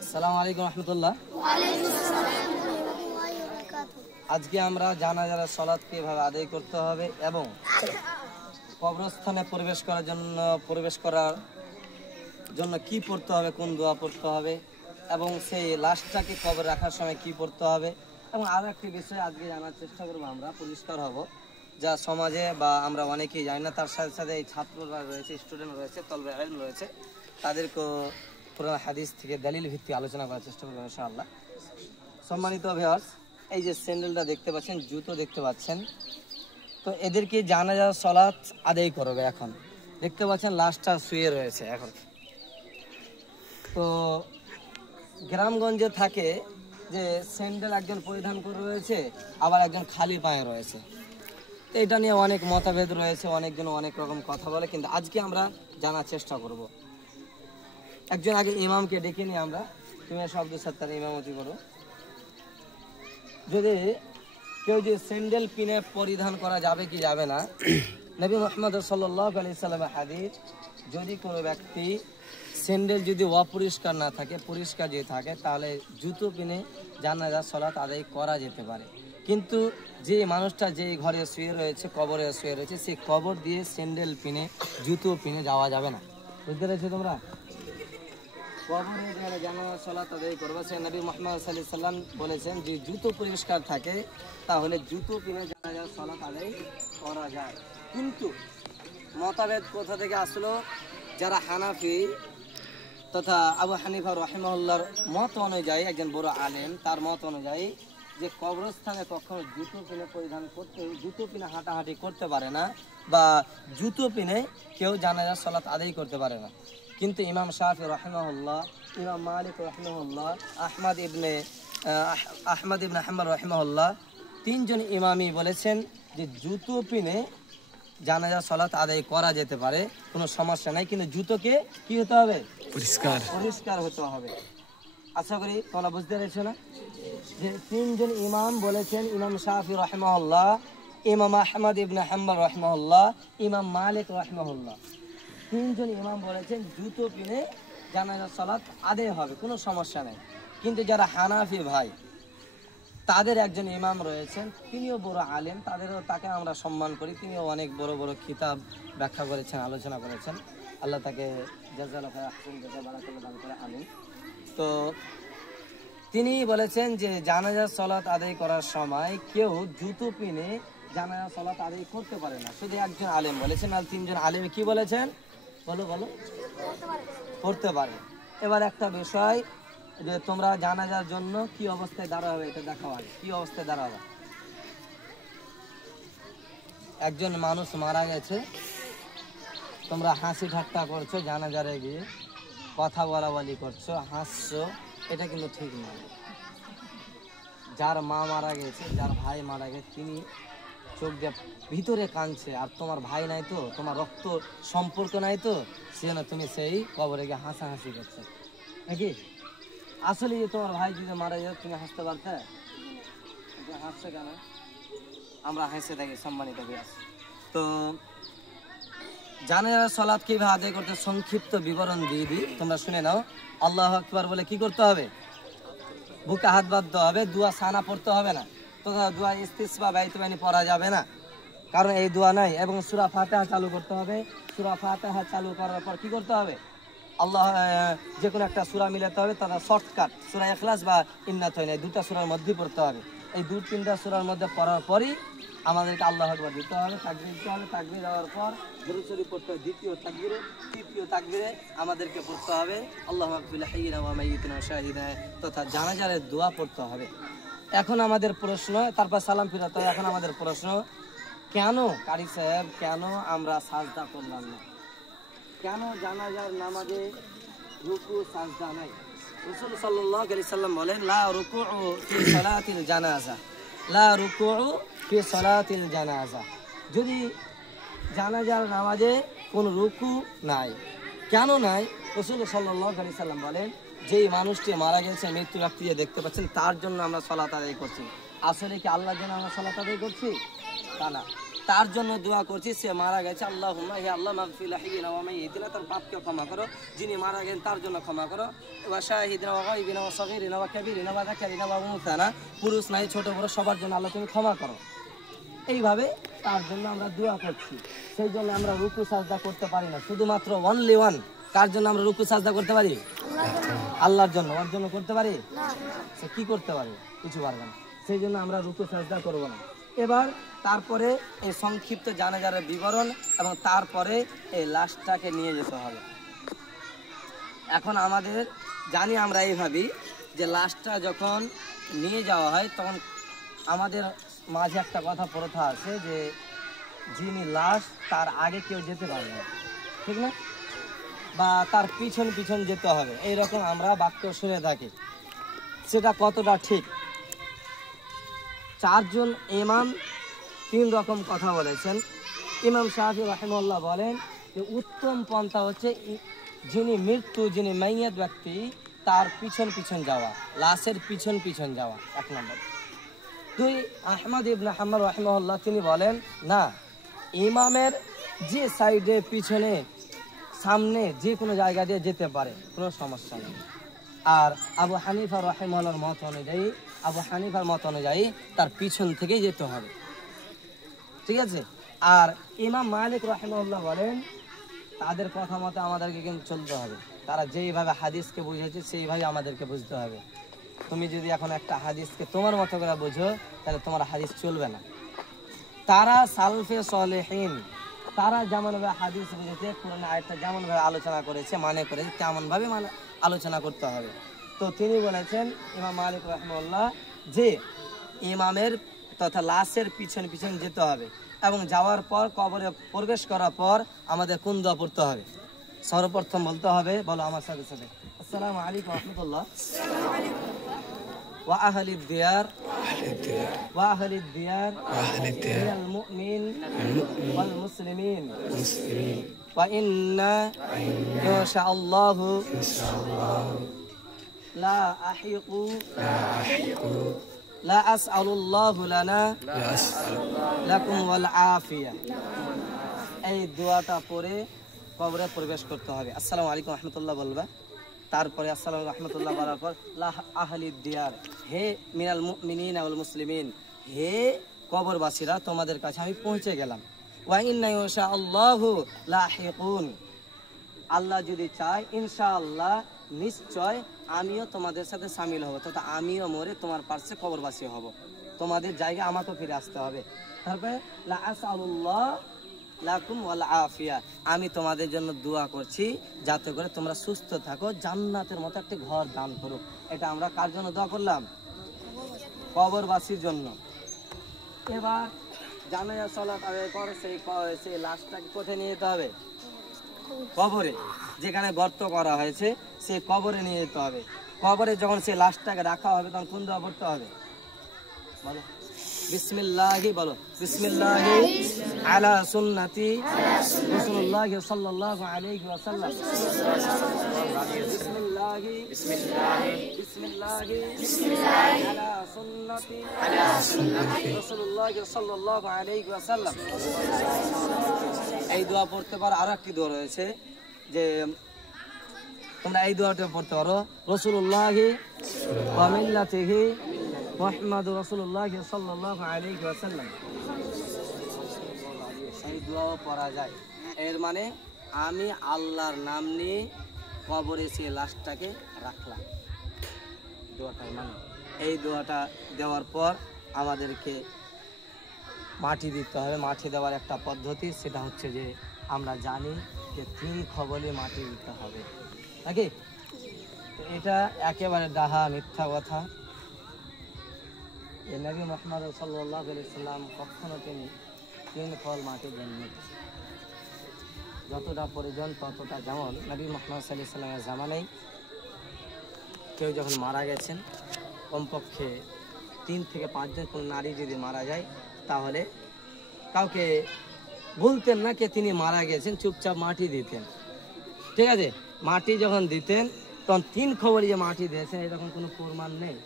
আসসালামু আলাইকুম রাহমাতুল্লাহ। আজকে আমরা জানাজার সালাত কিভাবে আদায় করতে হবে এবং কবরস্থানে প্রবেশ করার জন্য কি পড়তে হবে, কোন দোয়া পড়তে হবে এবং সেই লাশটাকে কবরে রাখার সময় কি পড়তে হবে এবং আরো একটি বিষয় আজকে জানার চেষ্টা করবো, আমরা পরিষ্কার হব, যা সমাজে বা আমরা অনেকেই জানি না। তার সাথে সাথে এই ছাত্ররা রয়েছে, স্টুডেন্ট রয়েছে, তলবে ইলম রয়েছে, তাদেরকেও কোরআন হাদিস থেকে দলিল ভিত্তিক আলোচনা করার চেষ্টা করবো ইনশাআল্লাহ। সম্মানিত ভিউয়ার্স, এই যে স্যান্ডেলটা দেখতে পাচ্ছেন, জুতো দেখতে পাচ্ছেন, তো এদেরকে জানাজা সালাত আদায় করবে। এখন দেখতে পাচ্ছেন লাশটা শুয়ে রয়েছে। এখন তো গ্রামগঞ্জে থাকে যে স্যান্ডেল একজন পরিধান করে রয়েছে, আবার একজন খালি পায়ে রয়েছে। এটা নিয়ে অনেক মতভেদ রয়েছে, অনেকজন অনেক রকম কথা বলে, কিন্তু আজকে আমরা জানার চেষ্টা করব। একজন আগে ইমামকে ডেকে নিয়ে আমরা, তুমি শব্দ সত্তার ইমামতি করো। যদি কেউ যে স্যান্ডেল পিনে পরিধান করা যাবে কি যাবে না, নবী মুহাম্মদ সাল্লাল্লাহু আলাইহি সাল্লামের হাদিস, যদি কোনো ব্যক্তি স্যান্ডেল যদি অপরিষ্কার না থাকে, পরিষ্কার যদি থাকে, তাহলে জুতো পিনে জানাজা সালাত আদায় করা যেতে পারে। কিন্তু যে মানুষটা যে ঘরে শুয়ে রয়েছে, কবরে শুয়ে রয়েছে, সেই কবর দিয়ে স্যান্ডেল পিনে, জুতো পিনে যাওয়া যাবে না। বুঝতে পেরেছো তোমরা? কবরে যারা জানাজা সালাত আদায় করবে, সে নবী মুহাম্মদ সাল্লাল্লাহু আলাইহি সাল্লাম বলেছেন যে জুতো পরিষ্কার থাকে তাহলে জুতো পিনে জানাজা সালাত আদায় করা যায়। কিন্তু মতভেদ কোথা থেকে আসলো? যারা হানাফি তথা আবু হানিফা রাহিমাহুল্লাহর মত অনুযায়ী, একজন বড় আলেম, তার মত অনুযায়ী যে কবরস্থানে কখনো জুতো পিনে জুতো পিনে হাঁটাহাঁটি করতে পারে না, বা জুতো পিনে কেউ জানাজা সালাত আদায় করতে পারে না। কিন্তু ইমাম শাফি রাহিমাহুল্লাহ, ইমাম মালিক রাহিমাহুল্লাহ, আহমদ ইবনে হাম্বল রাহিমাহুল্লাহ, তিনজন ইমামই বলেছেন যে জুতো পিনে জানাজা সালাত আদায় করা যেতে পারে, কোনো সমস্যা নাই। কিন্তু জুতোকে কি হতে হবে? পরিষ্কার হতে হবে। আশা করি তোমরা বুঝতে পেরেছো না? যে তিনজন ইমাম বলেছেন, ইমাম শাফি রাহিমাহুল্লাহ, ইমাম আহমদ ইবনে হাম্বল রাহিমাহুল্লাহ, ইমাম মালিক রাহিমাহুল্লাহ, তিনজন ইমাম বলেছেন জুতো পিনে জানাজা সালাত আদায় হবে, কোনো সমস্যা নেই। কিন্তু যারা হানাফি ভাই, তাদের একজন ইমাম রয়েছেন, তিনিও বড় আলেম, তাকে আমরা সম্মান করি। তিনিও অনেক বড় বড় কিতাব ব্যাখ্যা করেছেন, আলোচনা করেছেন। আল্লাহ তাকে জাযাল্লাহু আহসান জাযা বারাকাল্লাহু দান করে, আমিন। তো তিনি বলেছেন যে জানাজা সালাত আদায় করার সময় কেউ জুতো পিনে জানাজা সালাত আদায় করতে পারে না। শুধু একজন আলেম বলেছেন, আর তিনজন আলেম কি বলেছেন? বলো করতে পারে। এবার একটা বিষয়, যে তোমরা জানাজার জন্য কি অবস্থায় দাঁড়াবে এটা দেখাও। আগে কি অবস্থায় দাঁড়াবে? একজন মানুষ মারা গেছে, তোমরা হাসি ঠাট্টা করছো, জানাজারে গিয়ে কথা বলাবলি করছো, হাসছো, এটা কিন্তু ঠিক নয়। যার মা মারা গেছে, যার ভাই মারা গেছে, তিনি চোখ দিয়ে ভিতরে কাঁদছে, আর তোমার ভাই নাই তো, তোমার রক্ত সম্পর্ক নাই তো, সেজন্য তুমি সেই কবরে গিয়ে হাসাহাসি করছো নাকি? আসলে তোমার ভাই যদি মারা যায়, তুমি হাসতে পারতে? হাসছে কেন? আমরা হেসে থাকি, সম্মানিত ভিউয়ার্স। তো জানাজা সালাত কিভাবে আদায় করতে সংক্ষিপ্ত বিবরণ দিয়ে দিই, তোমরা শুনে নাও। আল্লাহু আকবার বলে কি করতে হবে? বুকে হাত বাঁধতে হবে, দোয়া সানা পড়তে হবে না, তো দোয়া ইস্তিসবা বাইতুবানি পড়া যাবে না, কারণ এই দোয়া নাই। এবং সূরা ফাতিহা চালু করতে হবে। সূরা ফাতিহা চালু করার পর কি করতে হবে? আল্লাহ, যে কোনো একটা সূরা মিলাতে হবে, তারা শর্টকাট সূরা ইখলাস বা ইন্নাতইন, এই দুটো সূরার মধ্যে পড়তে হবে। এই তিনটা সূরার মধ্যে পড়ার পরই আমাদেরকে আল্লাহু আকবার দিতে হবে, তাকবীর দিতে হবে। তাকবীর দেওয়ার পর দুরূদ শরীফ পড়তে হবে। দ্বিতীয় তাকবীরে, তৃতীয় তাকবীরে আমাদেরকে পড়তে হবে আল্লাহুম্মা ফিল হাইয়িনা ওয়া মাইয়িতিনা ওয়া শাহিদা, তথা জানাজারের দোয়া পড়তে হবে। এখন আমাদের প্রশ্ন, তারপর সালাম ফিরাতে হবে। এখন আমাদের প্রশ্ন, কেন কারি সাহেব, কেন আমরা সাজদা করলাম না? কেন জানাজার নামাজে রুকু সাজদা নাই? রাসূল সাল্লাল্লাহু আলাইহি সাল্লাম বলেন, লা রুকুউ ফি সালাতিল জানাজা, লা রুকুউ ফি সালাতিল জানাজা। যদি জানাজার নামাজে কোনো রুকু নাই, কেন নাই? রাসূল সাল্লাল্লাহু আলাইহি সাল্লাম বলেন, যেই মানুষটি মারা গেছে, মৃত্যু ব্যক্তি যে দেখতে পাচ্ছেন, তার জন্য আমরা সালাত আদায় করছি। আসলে কি আল্লাহর জন্য আমরা সালাত আদায় করছি? তা না। তার জন্য দোয়া করছি, সে মারা গেছে, আল্লাহুম্মা হে আল্লাহ মাগফির লাহিয়িনা ওয়া মাইয়িতিনা, তার পাপকে ক্ষমা করো, যিনি মারা গেছেন তার জন্য ক্ষমা করো, ওয়া শাহিদিনা ওয়া গায়বিনা ওয়া সাগীরিনা ওয়া কাবীরিনা ওয়া যাকারিনা ওয়া উনসানা, পুরুষ নাই ছোট বড় সবার জন্য আল্লাহ তুমি ক্ষমা করো। এইভাবে তার জন্য আমরা দোয়া করছি। সেই জন্য আমরা রুকু সাজদা করতে পারি না, শুধুমাত্র অনলি ওয়ান। কার জন্য আমরা রুকু সাজদা করতে পারি? আল্লাহর জন্য। ওর জন্য করতে পারি? সে কি করতে পারে? কিছু পারবে না। সেই জন্য আমরা রুকু সাজদা করব না। এবার তারপরে এই সংক্ষিপ্ত জানাজার বিবরণ এবং তারপরে এই লাশটাকে নিয়ে যেতে হবে। এখন আমাদের জানি আমরা এইভাবে যে লাশটা যখন নিয়ে যাওয়া হয় তখন আমাদের মাঝে একটা কথা প্রথা আছে যে যিনি লাশ তার আগে কেউ যেতে পারবে না, ঠিক না? বা তার পিছন পিছন যেতে হবে, এইরকম আমরা বাক্য শুনে থাকি। সেটা কতটা ঠিক? চারজন ইমাম তিন রকম কথা বলেছেন। ইমাম শাফি রাহিমাহুল্লাহ বলেন যে উত্তম পন্থা হচ্ছে যিনি মৃত্যু, যিনি মাইয়াত ব্যক্তি, তার পিছন পিছন যাওয়া, লাশের পিছন পিছন যাওয়া, এক নম্বর। দুই, আহমদ ইবনে হাম্বল রাহিমাহুল্লাহ তিনি বলেন না, ইমামের যে সাইডে পিছনে সামনে যে কোনো জায়গা দিয়ে যেতে পারে, কোনো সমস্যা নেই। আর আবু হানিফা রাহিমাহুল্লাহর মত অনুযায়ী, আবু হানিফার মত অনুযায়ী তার পিছন থেকেই যেতে হবে, ঠিক আছে? আর ইমাম মালিক রাহিমাহুল্লাহ বলেন তাদের কথা মতো আমাদেরকে কিন্তু চলতে হবে। তারা যেইভাবে হাদিসকে বুঝেছে সেইভাবে আমাদেরকে বুঝতে হবে। তুমি যদি এখন একটা হাদিসকে তোমার মতো করে বুঝো তাহলে তোমার হাদিস চলবে না। তারা সালফে সালেহিন, তারা যেমনভাবে হাদিস বুঝেছে, কোরআন আয়াতটা যেমনভাবে আলোচনা করেছে, মানে করেছে, তেমনভাবে আলোচনা করতে হবে। তো তিনি বলেছেন ইমাম মালিক রাহিমাহুল্লাহ যে ইমামের তথা লাশের পিছন পিছন যেতে হবে এবং যাওয়ার পর কবরে প্রবেশ করার পর আমাদের কোন দোয়া পড়তে হবে? সর্বপ্রথম বলতে হবে, বলো আমার সাথে সাথে, আসসালামু আলাইকুম ওয়া রাহমাতুল্লাহ ওয়া আহলিদ দিয়ার ওয়া আহলিদ দিয়ার মিনাল মুমিন ওয়াল মুসলিমিন ওয়া ইন্না ইনশাআল্লাহু লা আহিকু লা আসআলুল্লাহু লানা লাকুম ওয়াল আফিয়া। এই দোয়াটা পড়ে কবরে প্রবেশ করতে হবে। আসসালামু আলাইকুম ওয়া রাহমাতুল্লাহ বলবা, তারপরে আসসালামু আলাইকুম ওয়া রাহমাতুল্লাহ বলার পর লা আহলিদ দিয়ার, হে মিনাল মুমিনিনা ওয়াল মুসলিমিন, হে কবরবাসীরা তোমাদের কাছে আমি পৌঁছে গেলাম। ওয়া ইন্না ইনশাআল্লাহু লাহিকুন, আল্লাহ যদি চায় ইনশাআল্লাহ নিশ্চয় আমিও তোমাদের সাথে শামিল হব, তথা আমিও মরে তোমার পাশে কবরবাসী হব, তোমাদের জায়গায় আমাকে ফিরে আসতে হবে। তারপরে লা আসআলুল্লাহ লাকুম ওয়াল আফিয়া, আমি তোমাদের জন্য দোয়া করছি যাতে করে তোমরা সুস্থ থাকো, জান্নাতের মতো একটা ঘর দান করো। এটা আমরা কার জন্য দোয়া করলাম? কবরবাসীর জন্য। এবার জানাজা সালাত আদায় করে সেই লাশটাকে কোথায় নিয়ে যেতে হবে? কবরে, যেখানে গর্ত করা হয়েছে সেই কবরে নিয়ে যেতে হবে। কবরে যখন সেই লাশটাকে রাখা হবে তখন কোন দোয়া পড়তে হবে? বলো বিসমিল্লাহি, বলো বিসমিল্লাহি আলা সুন্নতি রাসূলুল্লাহ সাল্লাল্লাহু আলাইহি ওয়াসাল্লাম, বিসমিল্লাহি বিসমিল্লাহি আলা সুন্নতি রাসূলুল্লাহ সাল্লাল্লাহু আলাইহি ওয়াসাল্লাম। এই দোয়া পড়তে পারো। আর একটি দোয়া রয়েছে যে তোমরা এই দোয়াটা পড়তে পারো, রাসূলুল্লাহি ওয়া মিল্লাতিহি মুহাম্মাদুর রাসূলুল্লাহ সাল্লাল্লাহু আলাইহি ওয়াসাল্লাম। এই দোয়াও পড়া যায়। এর মানে আমি আল্লাহর নাম নিয়ে কবরে সেই লাশটাকে রাখলাম, দোয়াটার মানে। এই দোয়াটা দেওয়ার পর আমাদেরকে মাটি দিতে হবে। মাটি দেওয়ার একটা পদ্ধতি, সেটা হচ্ছে যে আমরা জানি যে 3 খবলে মাটি দিতে হবে, নাকি? এটা একেবারে ডাহা মিথ্যা কথা। এই নবী মুহাম্মদ সাল্লাল্লাহু আলাইহি সাল্লাম কখনো তিনি 3 ফল মাটি দেননি। যতটা প্রয়োজন ততটা, যেমন নবী মুহাম্মদ সাল্লাল্লাহু আলাইহি সাল্লামের জামানায় কেউ যখন মারা গেছেন কমপক্ষে 3 থেকে 5 জন কোন নারী যদি মারা যায় তাহলে কাউকে বলতেন না কে তিনি মারা গেছেন, চুপচাপ মাটি দিতেন, ঠিক আছে? মাটি যখন দিতেন তখন 3 খবরে যে মাটি দিয়েছেন এরকম কোনো প্রমাণ নেই।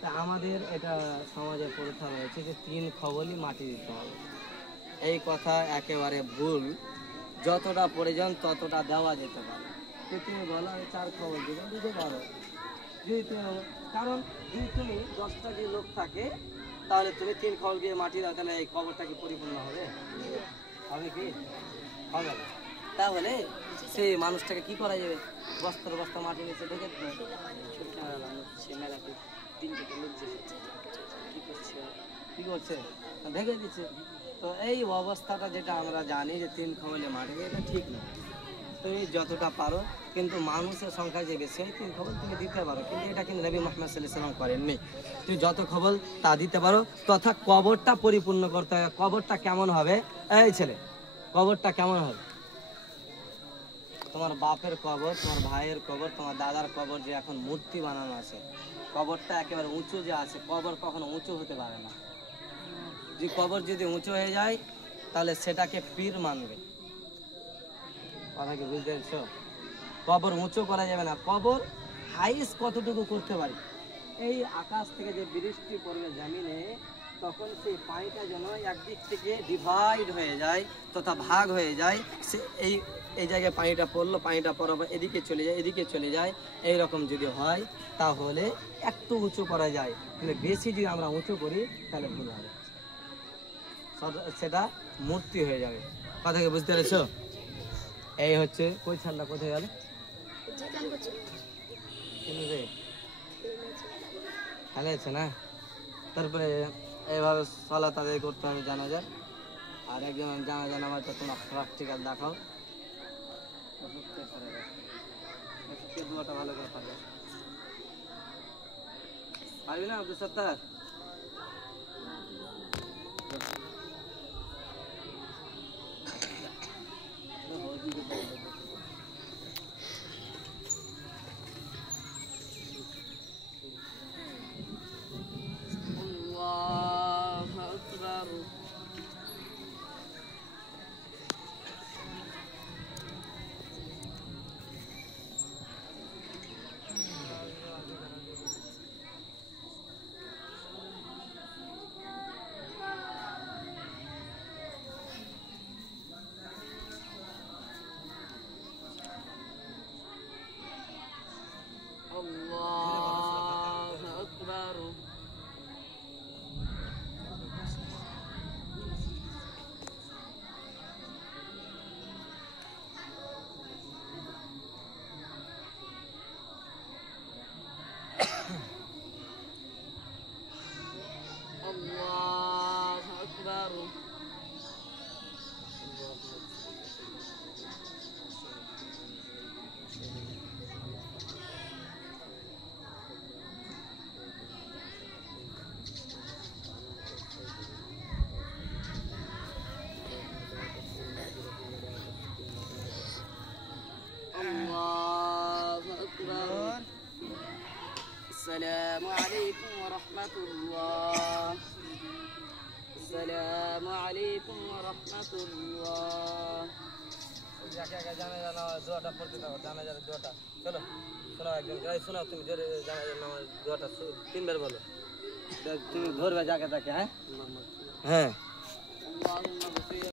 তা আমাদের এটা সমাজে প্রথা রয়েছে যে 3 খবরই মাটি দিতে হবে। এই কথা একেবারে ভুল। যতটা প্রয়োজন ততটা দেওয়া যেতে পারে। তুমি বলো আমি 4 খবর দিতে পারো, যদি তুমি, কারণ যদি তুমি 10টা যদি লোক থাকে তাহলে তুমি 3 খবর দিয়ে মাটি দাও, তাহলে এই খবরটা কি পরিপূর্ণ হবে? হবে কি? হবে না। তাহলে সেই মানুষটাকে কি করা যাবে? বস্তার বস্তা মাটি নিচে ঢেকে কি করছে? ঢেকে দিচ্ছে। তো এই অবস্থাটা যেটা আমরা জানি যে 3 খবলে মাটি, এটা ঠিক না। তুমি যতটা পারো, কিন্তু মানুষের সংখ্যা যে বেশি হয় 3 খবর তুমি দিতে পারো, কিন্তু এটা কিন্তু নবী মুহাম্মদ সাল্লাল্লাহু আলাইহি ওয়াসাল্লাম করেননি। তুমি যত খবর তা দিতে পারো, তথা কবরটা পরিপূর্ণ করতে হবে। কবরটা কেমন হবে? এই ছেলে, কবরটা কেমন হবে? তোমার বাপের কবর, তোমার ভাইয়ের কবর, তোমার দাদার কবর যে এখন মূর্তি বানানো আছে, কবরটা একেবারে উঁচু যে আছে, কবর কখনো উঁচু হতে পারে না। যে কবর যদি উঁচু হয়ে যায় তাহলে সেটাকে পীর মানবে। কথা কি বুঝতে পেরেছো? কবর উঁচু করা যাবে না। কবর হাইস কতটুকু করতে পারি? এই আকাশ থেকে যে বৃষ্টি পড়বে জমিনে, তখন সেই পানিটা যেন একদিক থেকে ডিভাইড হয়ে যায় তথা ভাগ হয়ে যায়। সে এই জায়গায় পানিটা পড়লো, পানিটা পড়ার পর এদিকে চলে যায়, এদিকে চলে যায়। এইরকম যদি হয় তাহলে একটু উঁচু করা যায়, কিন্তু বেশি যদি আমরা উঁচু করি তাহলে ভুল হবে, সেটা মূর্তি হয়ে যাবে। কথা কি বুঝতে পেরেছো? এই হচ্ছে। কই ছাড়লা, কোথায় গেল? খেলে আছে না? তারপরে এইভাবে সালাত আদায় করতে হবে জানাজার। আর একজন জানাজা নামাজ তোমরা প্র্যাকটিক্যাল দেখাও, দুয়াটা ভালো করে পারবে। পারবি না আব্দুল সত্তার? السلام عليكم ورحمة الله. السلام عليكم ورحمة الله. জানা জানা দোয়াটা পড়তে দাও, জানা জানা দোয়াটা। চলো শোনাও, একজন গাই শোনাও, তুমি জোরে জানা জানা নামাজ দোয়াটা 3 বার বলো। তুমি ধরবে যাকে তাকে। হ্যাঁ হ্যাঁ।